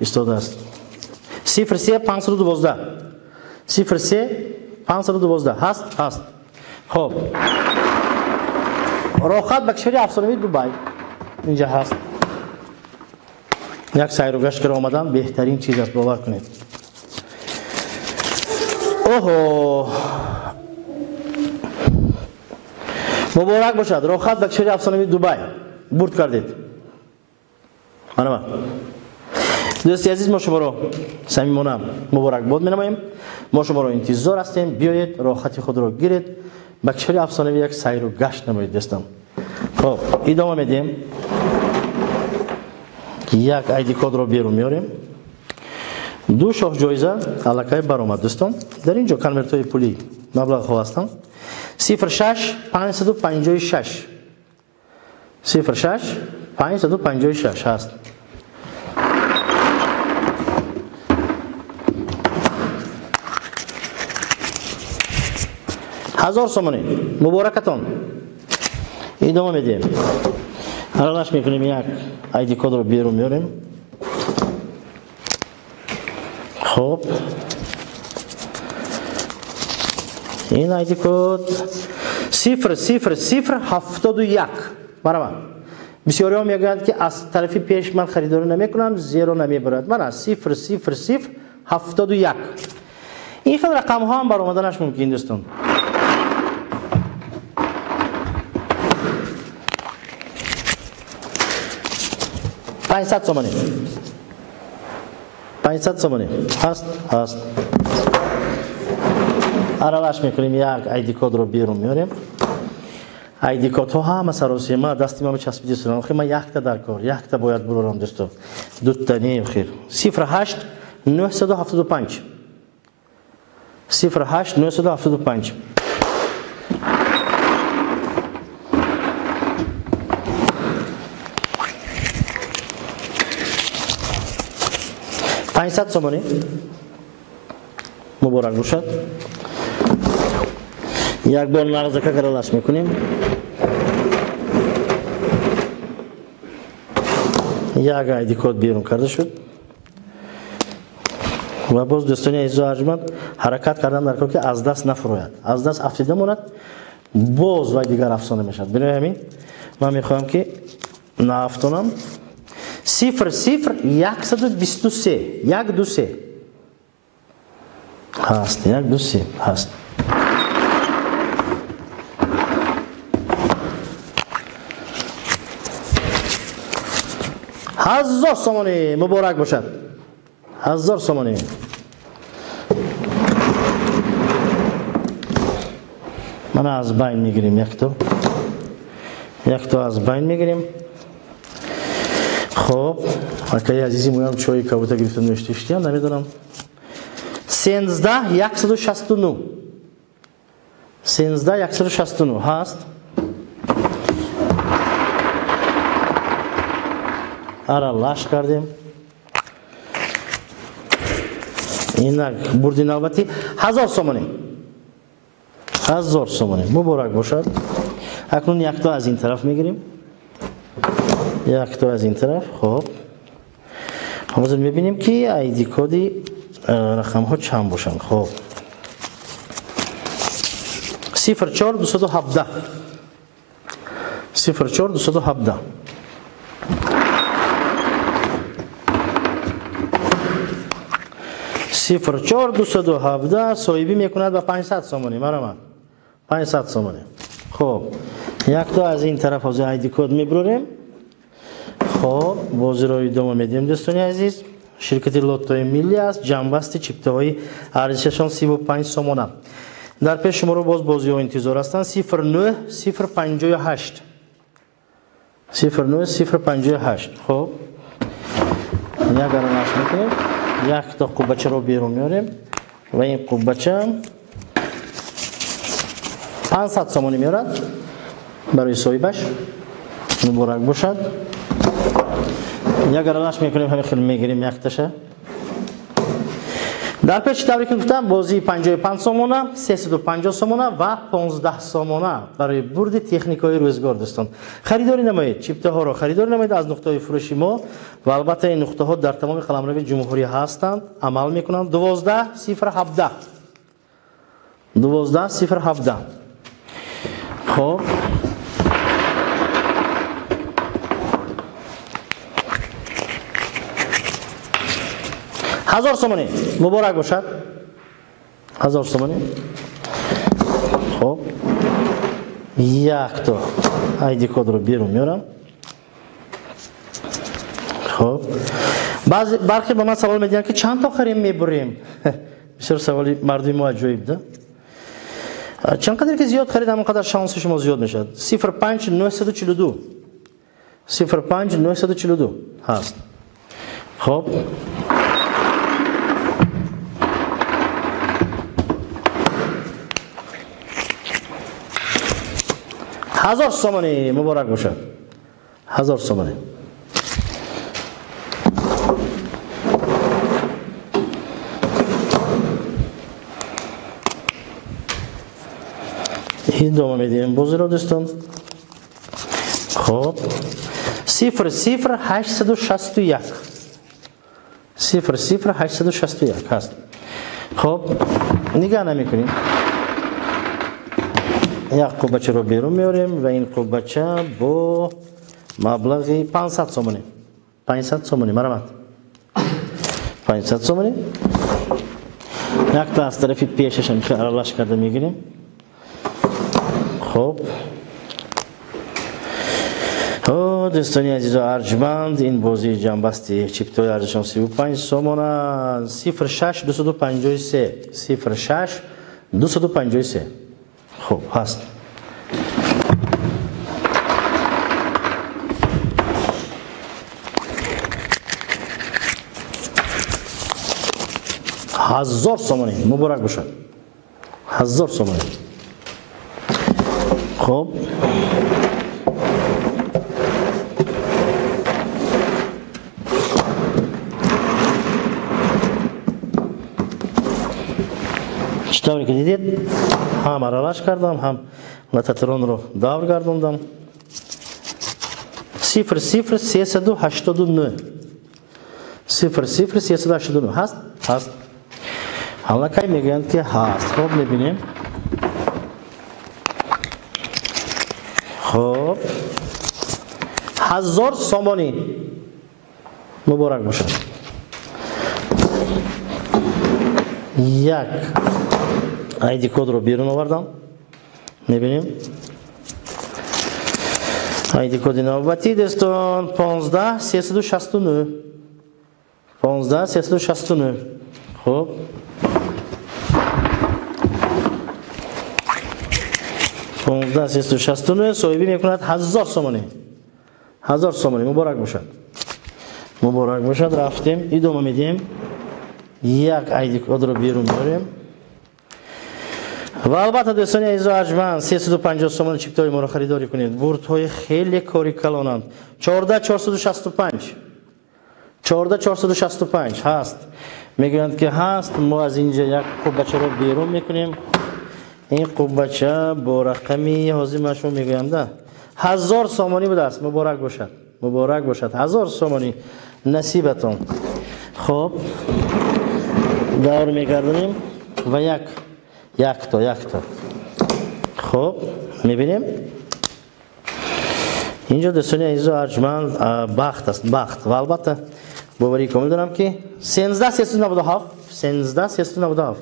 استاد است. 03 512 03 512 هست. خب راحت به کشور افسانه‌ای دبی اینجا هست. یک سیر و گشت کرده آمدن بهترین چیز است، باور کنید. اوه مبارک باشد، راحت به کشور افسانه‌ای دبی برد کردید. خانم دوستی عزیز، ما شما رو صمیمانه مبارک باد می‌نماییم. ما شما رو انتظار هستیم، بیایید راحتی خود رو گیرید، به کشور افسانه‌ای یک سیر و گشت نمایید دوستان. خب ادامه میدیم. یک ایدی کد رو بیرون میاریم. دو شاه جایزه علاقه برآمد دوستان. در اینجا کنورت‌های پولی مبلغ ها هستند. 06 556 06 556 هست. هزار سومانی مبارکتان. ادامه میدیم. حالاش میکنیم یک ایدی کد رو بیرون میاریم. خب این ایدی کد 0071 برابر. بسیاری ها میگویند که از طرفی پیش من خریداری نمیکنم زیرا نمیبرد. من از 0071 این خیلی رقم ها هم برآمدنش ممکن دوستان. 500 تومانی 500 تومانی هست. عرضش میکنیم یک ایدی کد رو بیرون میاریم. ایدی کد ها همه سراسی ما دستی ما چسبیده سران. خیلی من یک تا در کار، یک تا باید برارم دوستان. دو تا نیم خیر. 08 975 08 975 500 تومانی مبارک باشد. یک بار نغزه که گرالش میکنیم. یک ایدی کد بیرون کرده شد و باز دوستانی عزیز و ارجمند حرکت کردن در کار که از دست نفروید، از دست افتیده ماند، باز و دیگر افسانه میشد. برای همین من میخواهم که نافتونم 00123 123 هست. 123 هست. هزار تومانی مبارک باشد. 1000 تومانی. من از بین میگیریم یک تا از بین میگیریم. خب اکای عزیزی مویم چای کبوتا گرفتن نوشتیشتی هم نمیدونم. 13169 13169 هست. لاش کردیم. این بردی نوبتی 1000 تومانی 1000 تومانی مبارک باشد. اکنون یک تا از این طرف میگیریم، یک تا از این طرف. خب حاضر میبینیم که ایدی کدی رقم ها چند باشن. خب 04217 04217 04217 صاحبی میکند به 500 تومانی. مرا 500 تومانی. خب یک تا از این طرف از ایدی کد میبریم. خب بازی رو ادامه میدیم دوستان عزیز. شرکت لوتوی ملی است. جنبست چیپته های ارزششان 35 تومان. در پیش شما رو بازی ها انتظار هستند. 09058 09058. خب یک گرانش میکنیم. یک تا قوبچه رو بیرون میاریم و این قوبچه 500 تومانی میارد برای صاحبش. مبارک باشد. یک گرانش میکنیم، همین خیلی میگیریم یک تشه. дар пеши тавре ки гуфтам бозии 55 сомона, 350 сомона ва 15 сомона барои бурди техникаи рӯзгор дӯстон. Харидорӣ намоед, чиптаҳоро харидорӣ намоед аз нуқтаҳои фурӯши мо ва албатта ин нуқтаҳо дар тамоми қаламрави ҷумҳурӣ ҳастанд, амал мекунанд. 12-0-17 12-0-17 хоб 1000 сомонӣ муборак бошад. 1000 сомонӣ. Хоб якто айди кодро берун меорам. хоб бархе ба ман савол медиҳанд ки чанд то харем мебурем. бисёр саволи мардуми мо аҷоиб да. чанд қадр ки зиёд харидам он қадар шанси шумо зиёд мешавад. 05-942 05-942 ҳаст. хоб 1000 сомонӣ муборак бошад. 1000 сомонӣ. идома медиҳем бозиро дӯстон. хоб 00861 00861 ҳаст. хоб нигаҳ намекунем. як қуббачаро берун меорем ва ин қуббача бо маблағи 500 сомонӣ. 500 сомонӣ марамат. 500 сомонӣ. якта аз тарафи пешашам аралаш карда мегирем. хоб дӯстони азизу арҷманд ин бозии ҷамбасти чиптои арзишон 35 сомона 06-253 06-253 хуб ҳаст. ҳазор сомонӣ муборак бошад. 1000 сомонӣ. хуб читавре ки дидед ҳам аралаш кардам, ҳам лататронро давр гардондам. 00389 00389 ҳаст? ҳаст. аллакай мегӯянд ки ҳаст. хоб мебинем. хоб 1000 сомонӣ муборак бошад. як айди кодро берун овардам. мебинем. айди коди навбатӣ дӯстон 15-369 15-369 хуб 15-369 соҳибӣ мекунад 1000 сомонӣ. 1000 сомонӣ муборак бошад. муборак бошад. рафтем. идома медиҳем. як айди кодро берун меорем. ва албатта дӯстони азизу арҷманд 350 сомони чиптои моро харидорӣ кунед. бурдҳои хеле кори калонанд. 14465 14465 ҳаст. мегӯянд ки ҳаст. мо аз инҷа як қуббачаро берун мекунем. ин қуббача бо рақами ҳозир шумо мегӯям да 1000 сомонӣ будааст. муборак бошад. муборак бошад. 1000 сомонӣ насибатон. хоб давр мегардонем ва якто хоб мебинем. инҷо дӯстони азизу арҷманд бахт аст. бахт ва албатта боварӣ комил дорам ки 13397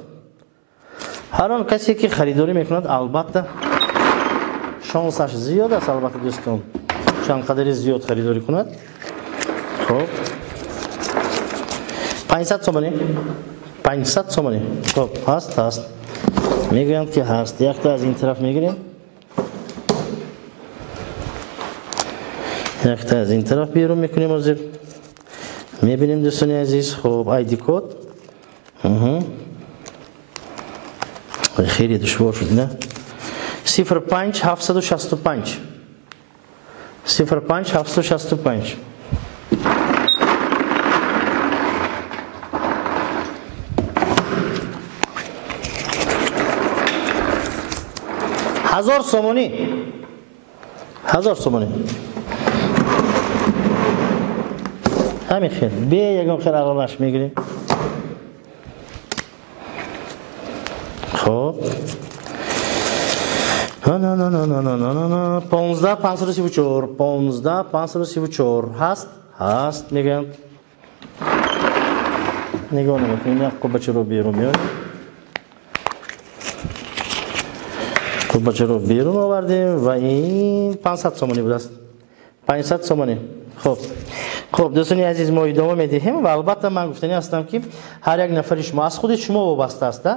ҳар он касе ки харидорӣ мекунад албатта шонсаш зиёд аст. албатта дӯстон чанд қадари зиёд харидорӣ кунад. хоб 500 сомонӣ 500 сомонӣ хоб ҳаст. мегӯянд ки ҳаст. якта аз ин тараф мегирем. якта аз ин тараф берун мекунем. ҳозир мебинем дӯстони азиз. хоб айди код хеле душвор шуд на 05765 05765 05765 1000 سومونی. 1000 سومونی. همین خیر. به یکم خیر عقلش میگیریم. خب. نه 15 534 15 534 هست میگم. نگاه نمیکنیم. یک کوبچه رو بیرون میاریم. کوبچه رو بیرون آوردیم و این 500 سومونی بود است. 500 سومونی. خب دوستان عزیز ما ادامه میدیم و البته من گفتنی هستم که هر یک نفر شما از خود شما وابسته است.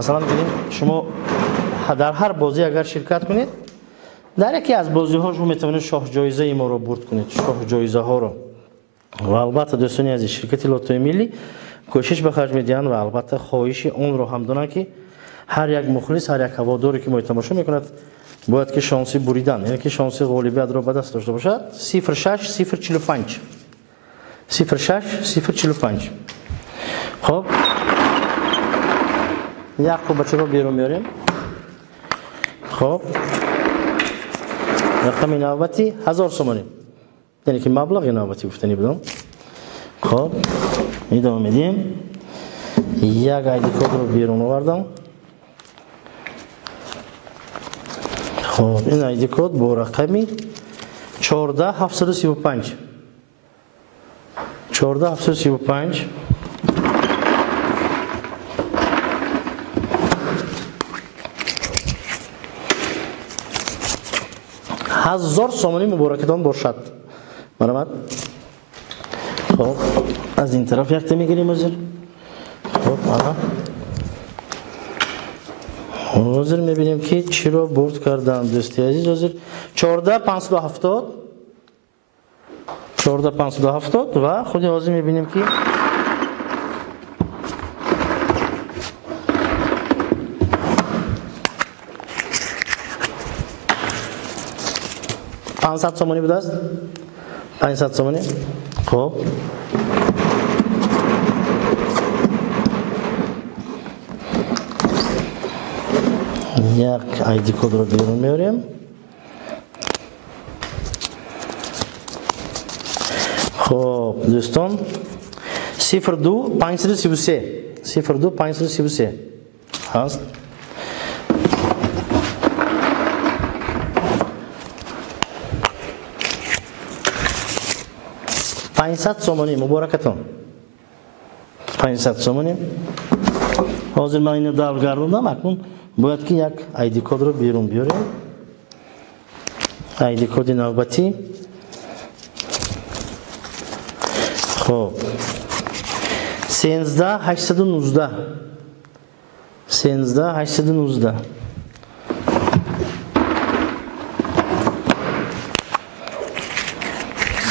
مثلا ببینید شما در هر بازی اگر شرکت کنید در یکی از بازی ها شما میتونید شاه جایزه ما رو برد کنید. شاه جایزه ها رو و البته دوستان عزیز شرکت لوتوی ملی کوشش به خرج میدن و البته خواهش اون رو هم دارن که هر یک مخلص هر یک هواداری که ما تماشا میکند باید که شانسی بریدن یعنی که شانسی غالبیت رو به دست داشته باشد. 06 045 06 045. خب یک کوبچه رو بیرون میاریم. خب رقم نوبتی 1000 سومونی یعنی که مبلغ نوبتی گفتنی بدم. خب ادامه میدیم. یک آیدی کد رو بیرون آوردم. خب این آیدی کد با رقمی 14735 14735 1000 سومونی مبارکتان باشد. مرحمت. خب از این طرف یک میگیریم حاضر. خب آقا حاضر میبینیم که چی رو برد کردن دوستی عزیز. حاضر 14570 14570 و خود حاضر میبینیم که 500 سومونی بود است. 500 سومونی. خب یک آیدی کد رو بیرون میاریم. خب دوستان 02 533 02 533 هست. $500 سومونی مبارکتون. 500 سومونی. حاضر من اینو دال گردوندم. اکنون باید که یک آیدی کد رو بیرون بیاریم. آیدی کد نوبتی. خب 13819 13819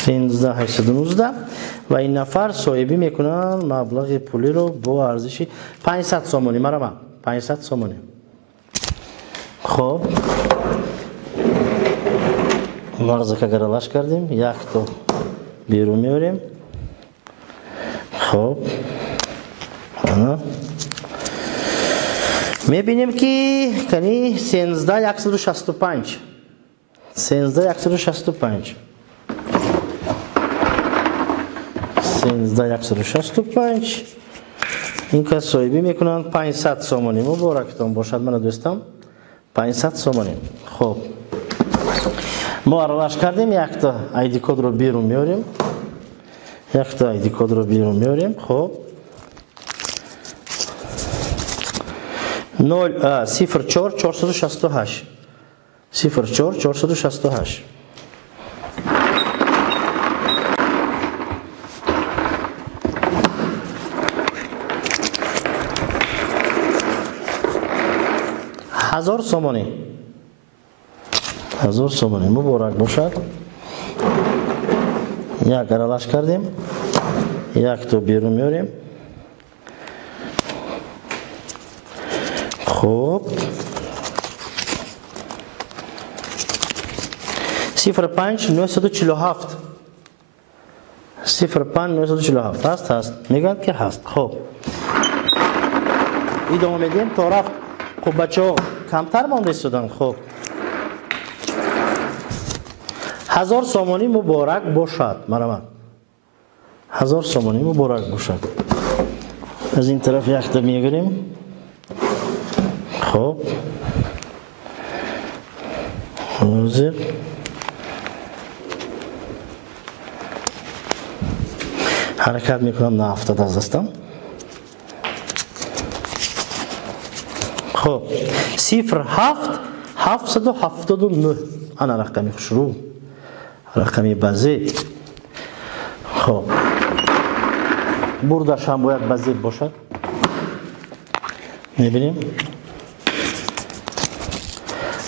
13819 و این نفر صاحبی میکنن مبلغ پولی رو با ارزش 500 سومونی. مرا 500 سومونی. خب مغزه که گرالش کردیم یک تا بیرون میاریم. خب میبینیم که کنی 13165 13165 13165 این که صاحبی میکنن 500 سومونی. مبارکتون باشد من دوستم. 500 سومونی. خب ما ارلاش کردیم. یک تا آیدی کد رو بیرون میاریم. یک تا آیدی کد رو بیرون میاریم. خب 04 468 04 468 1000 سومونی. 1000 سومونی مبارک باشد. یک ارلاش کردیم. یک تا بیرون میاریم. خب 05 947 05 947 هست میگن که هست. خب ادامه میدیم تا رفت. خب بچه ها کمتر مانده شدن. خب 1000 سامانی مبارک باشد. مرحبا. 1000 سامانی مبارک باشد. از این طرف یک تا میگیریم. خب حاضر حرکت میکنم نه 70 از دستم. خب 07 779 انا رقمی شروع، رقمی بازی. خب بردش هم باید بازی باشد. میبینیم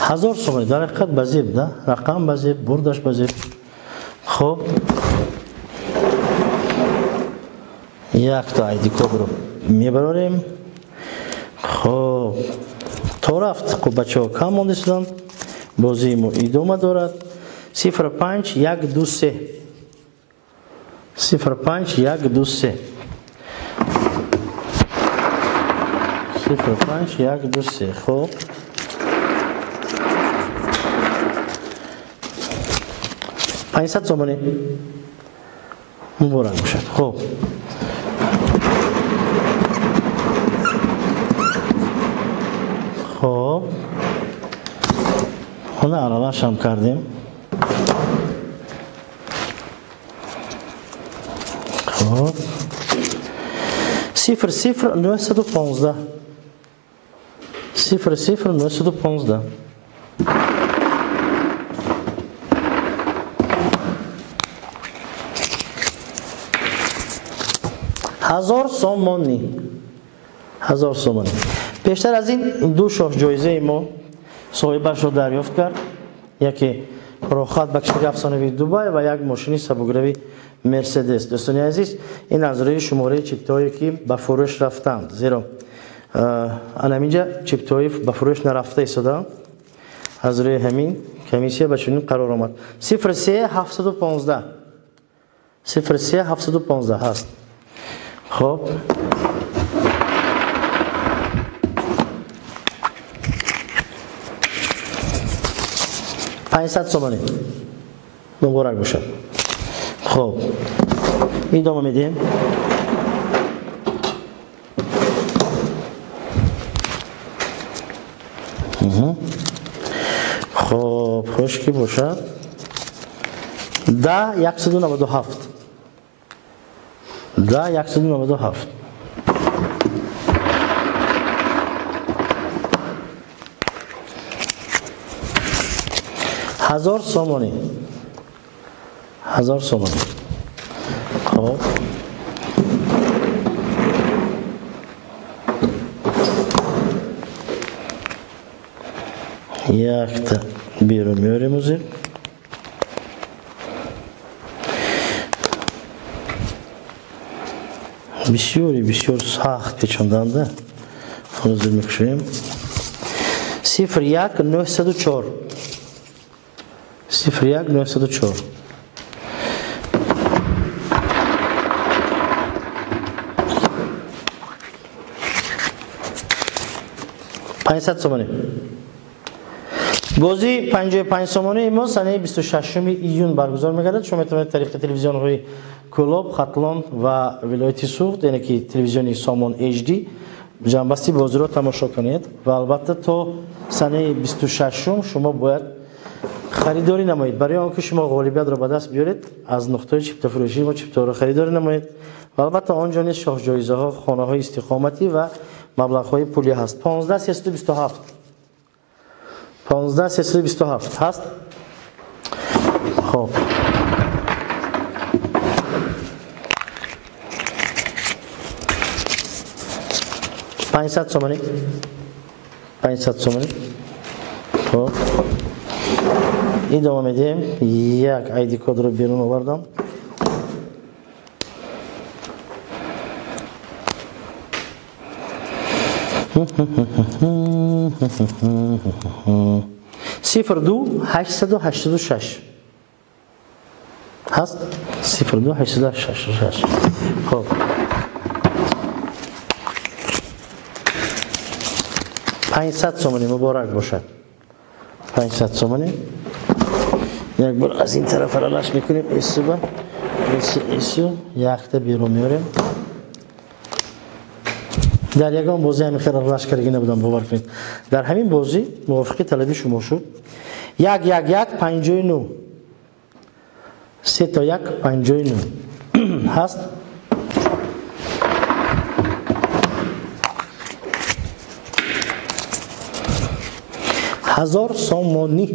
1000 سومانی در حقیقت بازی ده، رقم بازی، بردش بازی. خب یک تا ایدی کد رو میبراریم. خب تا رفت. خب بچه ها کم مانده شدن، بازی ما ادامه دارد. 05 1 2 3 05 1 2 3 05 1 2 3. خب 500 سومانی مبارک باشد. خب خب خونه علاقه‌اش هم کردیم. خب 00 915 00 915 1000 سومانی. 1000 سومانی. بیشتر از این دو شاه جایزه ما صاحبش رو دریافت کرد. یکی راحت بخشی افسانه‌ای دبی و یک ماشین سبکروی مرسدس. دوستان عزیز این از روی شماره چیپ‌هایی که به فروش رفتند، زیرا اینجا چیپ‌های به فروش نرفته ایستادند، از روی همین کمیسیه به چنین قرار آمد. 03 715 03 715 هست. خب 500 سومانی مبارک باشد. خب ادامه میدیم. خب خشکی باشد. 10 197 10 197 1000 سومانی. 1000 سومانی. خب یک تا بیرون میاریم زیر. بسیار سخت پیچاندنده. اون زیر میکشیم. 01 904 01 904 500 سومانی. بازی 55 سومانی ما سنه 26 ایون برگزار می‌گردد. شما می‌توانید طریق تلویزیون های کلوب، خاتلان و ولایت سوخت، یعنی که تلویزیونی سامان HD جنبستی بازی را تماشا کنید. و البته تا سنه 26 شما باید خریداری نمایید. برای آنکه شما غالبیت را به دست بیارید از نقطه چیپتا فروشی ما چیپتا را خریداری نمایید. و البته آنجا نیز شاه جایزه ها، خانه های استقامتی و مبلغ های پولی هست. 15 327 15 327 هست. خب 500 سومانی. 500 سومانی. خب ادامه میدیم. یک ایدی کد رو بیرون آوردم. صفر دو 886 هست. 02 886. خب $500 مبارک باشد. 500 سومانی. یک بار از این طرف رلاش میکنیم. ایسو با ایسو یخته بیرون میاریم. در یگان بازی همین خیلی رلاش کردگی نبودم، باور کنید. در همین بازی موافقی طلبی شما شد. 1 1 1 59 3 تا 1 59 هست. هزار سومانی.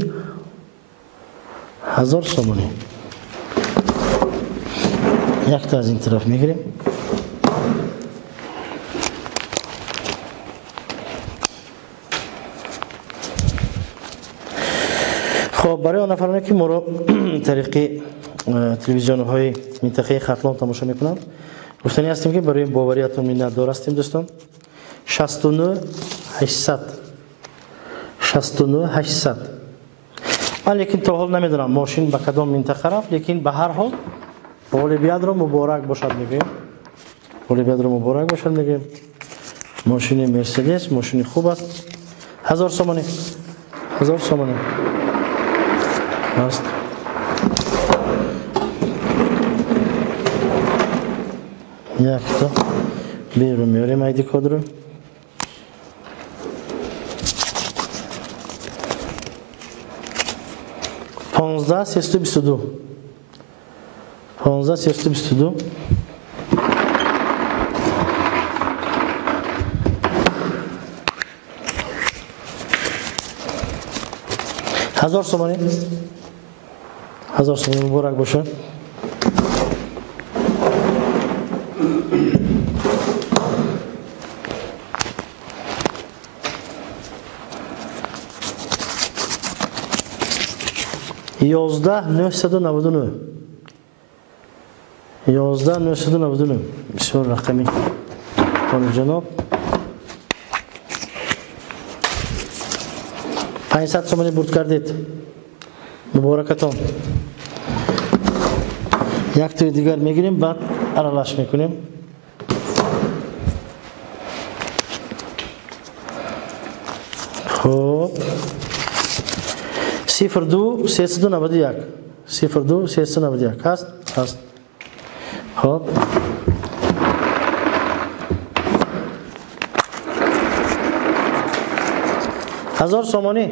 یک تا از این طرف میگیریم. خب برای آن نفرانی که ما رو طریق تلویزیون های منطقه ختلان تماشا میکنن، گفتنی هستیم که برای باوریتون میندار هستیم دوستان. 69 800 من لیکن تا حال نمیدونم ماشین به کدام منطقه رفت، لیکن به هر حال اولویت رو مبارک باشد میگیم. ماشین مرسدس ماشین خوب است. 1000 سومانی هست. یک تا بیرون میاریم ایدی کد رو. پانزده 322 1000 سومانی مبارک باشه. یازده 999 بسیار رقمی خانم جناب. 500 سومانی برد کردید، مبارکتان. یک توی دیگر میگیریم، بعد ارلاش میکنیم. خب 02 391 هست. خب 1000 سومانی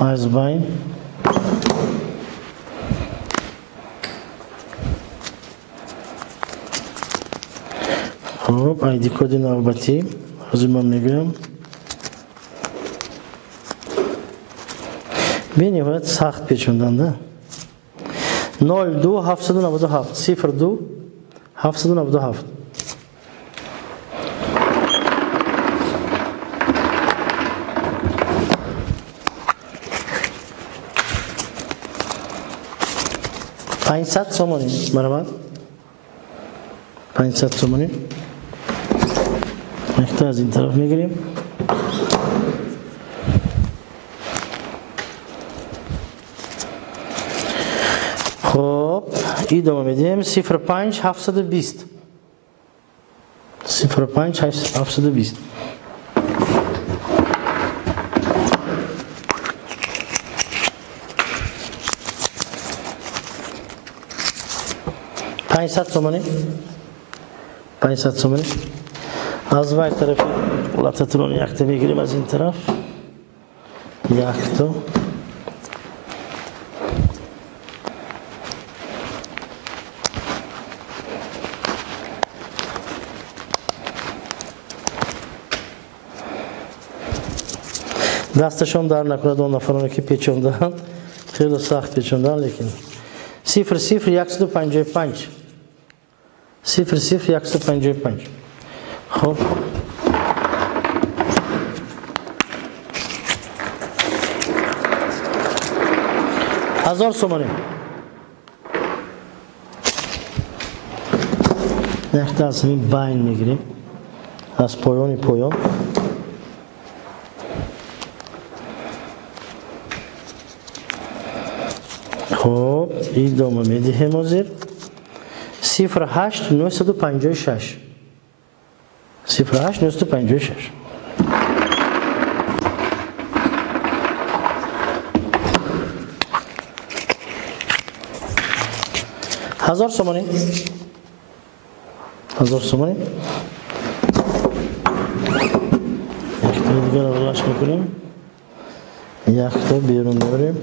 از بین. خب ایدی کد نوبتی از من میگم. بینی باید سخت پیچوندن ده. 02 797 02 797 500 سومانی برابر 500 سومانی. یک از این طرف میگیریم. خب ادامه میدیم. 05 720 500 سومانی از وای طرف لطتون یک تا میگیریم از این طرف. یک تا دستشون در نکنه اون نفرانی که پیچوندن، خیلی سخت پیچوندن. لیکن 00 155 خب 1000 سومانی. یک تا از همین بین میگیریم، از پایان. خب ادامه میدیم. از 08 956 1000 сомонӣ. 1000 сомонӣ. Якта дигар аралаш мекунем. Якта берун мебарем.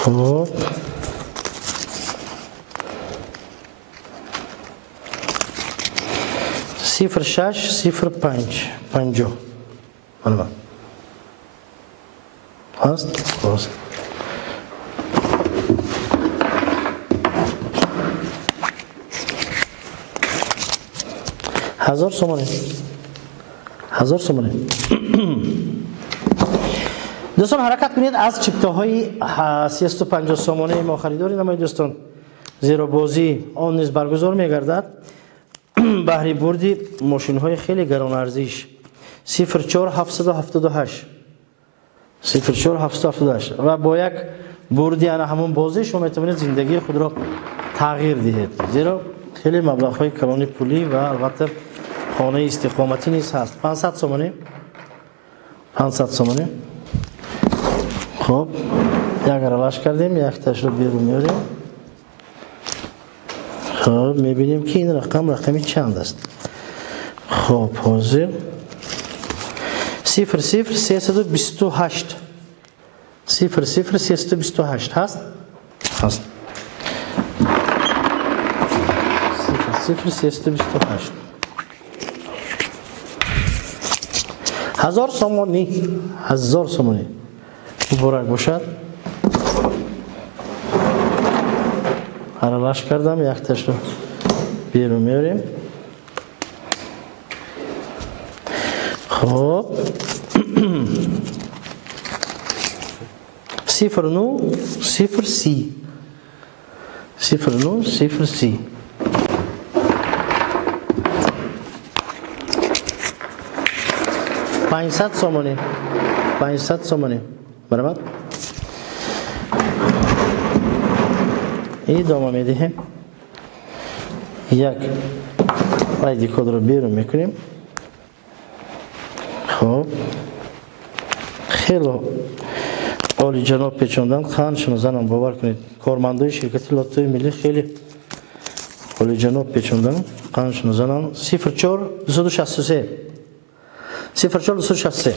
Xo'p. Sifr 6, 05, 50. Mana bu. Hast? Hast. Hazır somoni. Hazır somoni. دوستان حرکت کنید از چپتاهای 350 سامانه ما خریداری نمایید دوستان، زیرا بازی آن نیز برگزار میگردد بهره بردی ماشین های خیلی گران ارزش 04778 04778 و با یک بردی انا همون بازی شما میتونید زندگی خود را تغییر دهید، زیرا خیلی مبلغ های کلان پولی و البته خانه استقامتی نیز هست. 500 سامانه 500 سامانه. خب یک رلاش کردیم، یک تاش رو بیرون میاریم. خب میبینیم که این رقمی چند است. خب حاضر 00328 00328 هست؟ هست 00328 1000 سامانی 1000 سامانی مبارک باشد. عرلاش کردم، یک تاش رو بیرون میاریم. خب 0930 0930 500 سامانی 500 سامانی برابر. ادامه میدهیم. یک آیدی کد رو بیرون میکنیم. خب خیلی عالی جناب پیچوندن، خانشون زنم باور کنید کارمندای شرکت لاتوی ملی خیلی عالی جناب پیچوندن، خانشون زنم. 04263 04263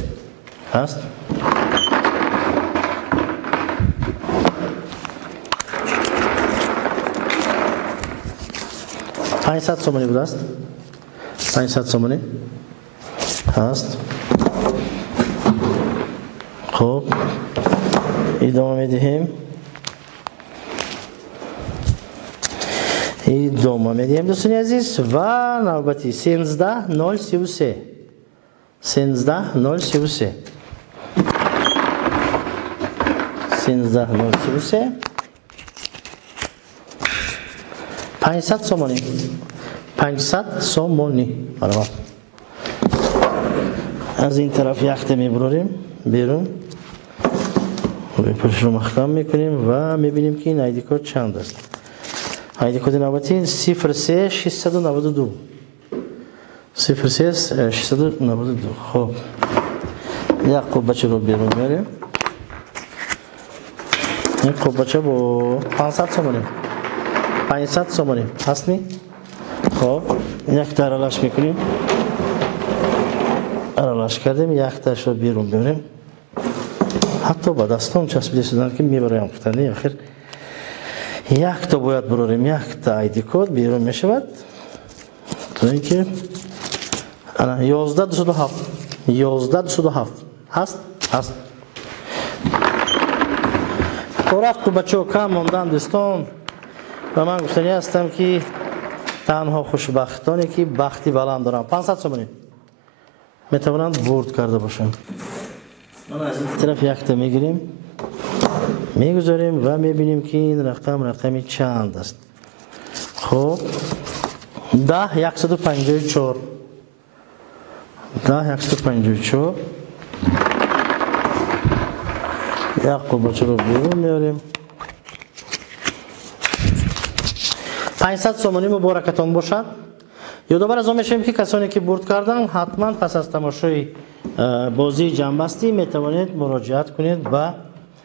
هست. $500 سامانی بود است. 500 سامانی هست. خب ادامه میدهیم. ادامه میدهیم دوستان عزیز و نوبتی 13033 13033 13033 500 سامانی 500 سامانی. برابر. از این طرف یخته میبریم بیرون، پشت رو مختم میکنیم و میبینیم که این آیدی کد چند است. آیدی کد نوبتی 03692 03692. خب یک قبچه رو بیرون میاریم. این قبچه با 500 سامانی 500 سامانی هست نی؟ خب یک تا عرلاش میکنیم. عرلاش کردیم، یک تاش رو بیرون بیاریم. حتی با دستام چسبیده شدن که میبرایم فتنی. آخر یک تا باید براریم، یک تا آیدی کد بیرون میشود تا اینکه 11227 11227 هست هست. رفت تو بچه ها کم ماندن دوستان و من گفتنی هستم که تنها خوشبختانی که بختی بلند دارم. 500 سامانی میتوانند برد کرده باشند. من از این طرف یک تا میگیریم میگذاریم و میبینیم که این رقمی چند است. خب 10154 10154 یک قبچه رو بیرون میاریم. 500 سامانی مبارکتان باشد. یادآور از آن میشیم که کسانی که برد کردن حتما پس از تماشای بازی جنبستی میتوانید مراجعت کنید به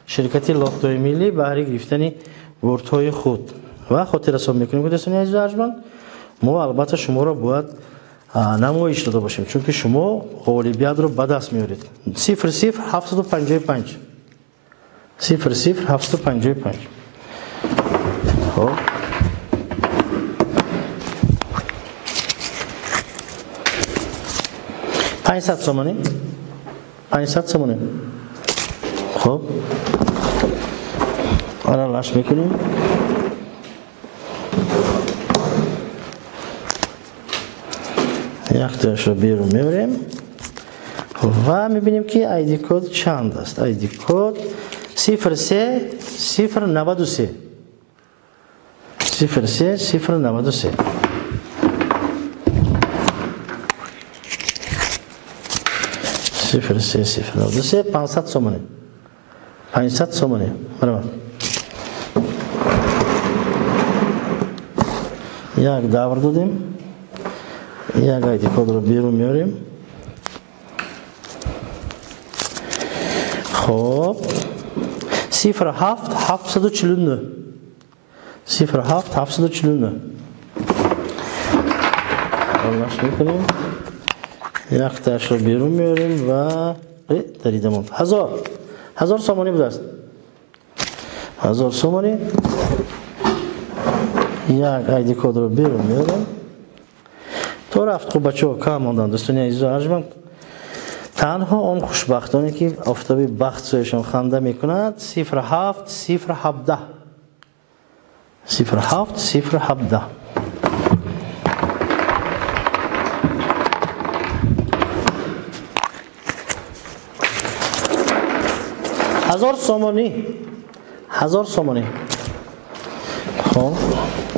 شرکت لوتوی ملی برای گرفتن بورت‌های خود و خاطررسانی میکنیم که دوستان عزیز و ارجمند ما البته شما را باید نمایش داده باشیم چون که شما غالبیت رو به دست میارید 00755 00755 خب 500 تومانی 500 تومانی خب آره لاش میکنیم یک تاش رو بیرون میبریم و میبینیم که ایدی کد چند است ایدی کد 03 093 03 093 03 500 تومانی 500 تومانی برام یک داور دادیم یک ایدی کد رو بیرون میاریم خب 07 749 07 749 خلاص میکنیم یک تاش رو بیرون میاریم و دریده موند 1000 تومانی بود است 1000 تومانی یک ایدی کد رو بیرون میاریم تو رفت خوب بچه ها کار ماندن دوستان عزیز و ارجمند تنها اون خوشبختانی که آفتابی بخت سویشان خنده میکند 07 017 07 017 1000 تومانی 1000 تومانی خب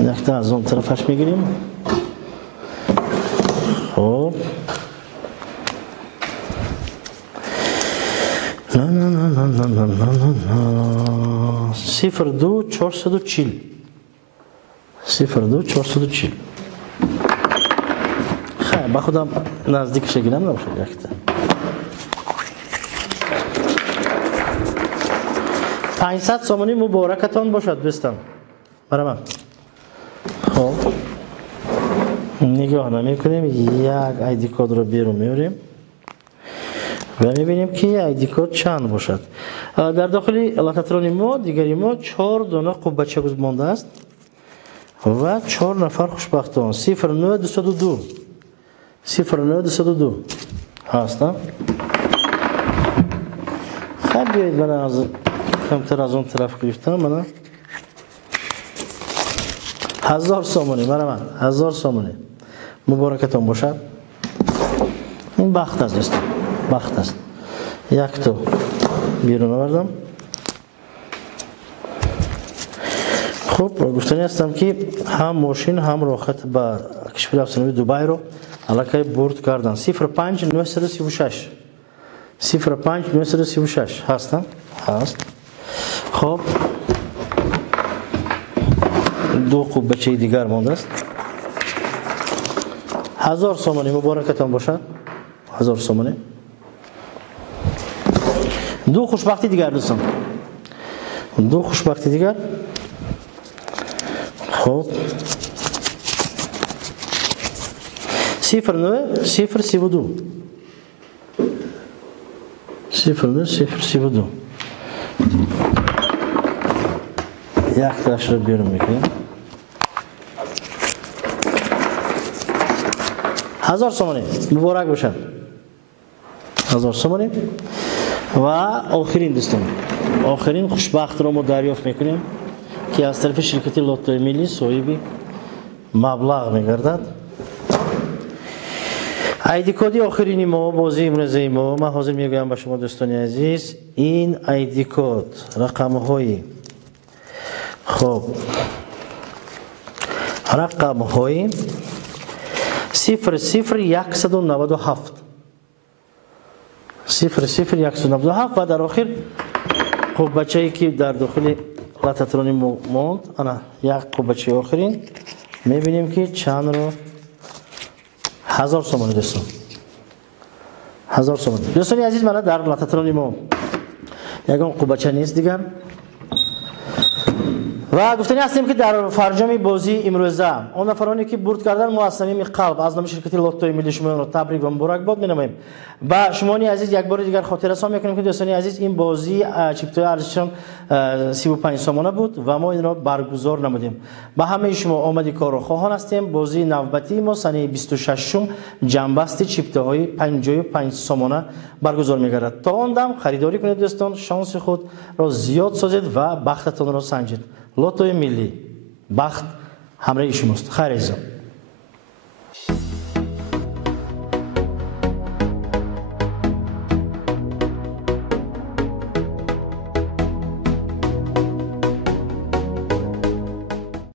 یک تا از اون طرفش میگیریم خب نه 02 440 02 440 خیلی با خودم نزدیکش گیرم نباشه یک تا 500 تومانی مبارکتان باشد دوستان برای من خب نگاه نمیکنیم یک ایدی کد رو بیرون میاریم و میبینیم که ایدی کد چند باشد در داخل لاتاترون ما دیگری ما 4 دانه خوب بچه گز مانده است و 4 نفر خوشبختان 09202 09202 هستم خیلی بیایید من از کمتر از اون طرف گرفتم من 1000 تومانی من 1000 تومانی مبارکتان باشد این بخت است دوستان بخت است یک تو بیرون آوردم خب گفتنی هستم که هم ماشین هم راحت به کشور افسانوی دبی رو علاقه برد کردن 05 936 05 936 هستم هست خب دو خوب بچه دیگر مانده است 1000 تومانی مبارکتان باشد 1000 تومانی دو خوشبختی دیگر دوستان دو خوشبختی دیگر خب 09 032 09 032 یک تاش رو بیرون میکنیم 1000 تومانی مبارک باشد 1000 تومانی و آخرین دوستان آخرین خوشبخت رو ما دریافت میکنیم که از طرف شرکت لوتوی ملی صاحب مبلغ میگردد ایدی کد آخرین ما بازی امروزی ما من حاضر میگویم به شما دوستان عزیز این ایدی کد رقم های خب رقم های 00197 00197 و در آخر خب بچه‌ای که در داخل لاتاترونی موند انا یک خب بچه آخرین میبینیم که چند رو 1000 تومان دوستان 1000 تومان دوستان عزیز من در لاتاترونی ما یگان قوبچه نیست دیگر. و گفتنی هستیم که در فرجام بازی امروزه اون نفرانی که برد کردن ما از صمیم قلب از نام شرکت لوتوی ملی شما رو تبریک و مبارکباد می‌نماییم. با شمانی عزیز یک بار دیگر خاطر رسانی می‌کنیم که دوستان عزیز این بازی چیپتوی ارزششان 35 سامانه بود و ما این را برگزار نمودیم. با همه شما آمدی کار رو خواهان هستیم. بازی نوبتی ما سنه 26 جنبستی چیپتوهای 55 سامانه برگزار می‌گردد. تا آن دم خریداری کنید دوستان، شانس خود را زیاد سازید و بختتان را سنجید. لوتوی ملی بخت همراه شماست. خیر عزیزان.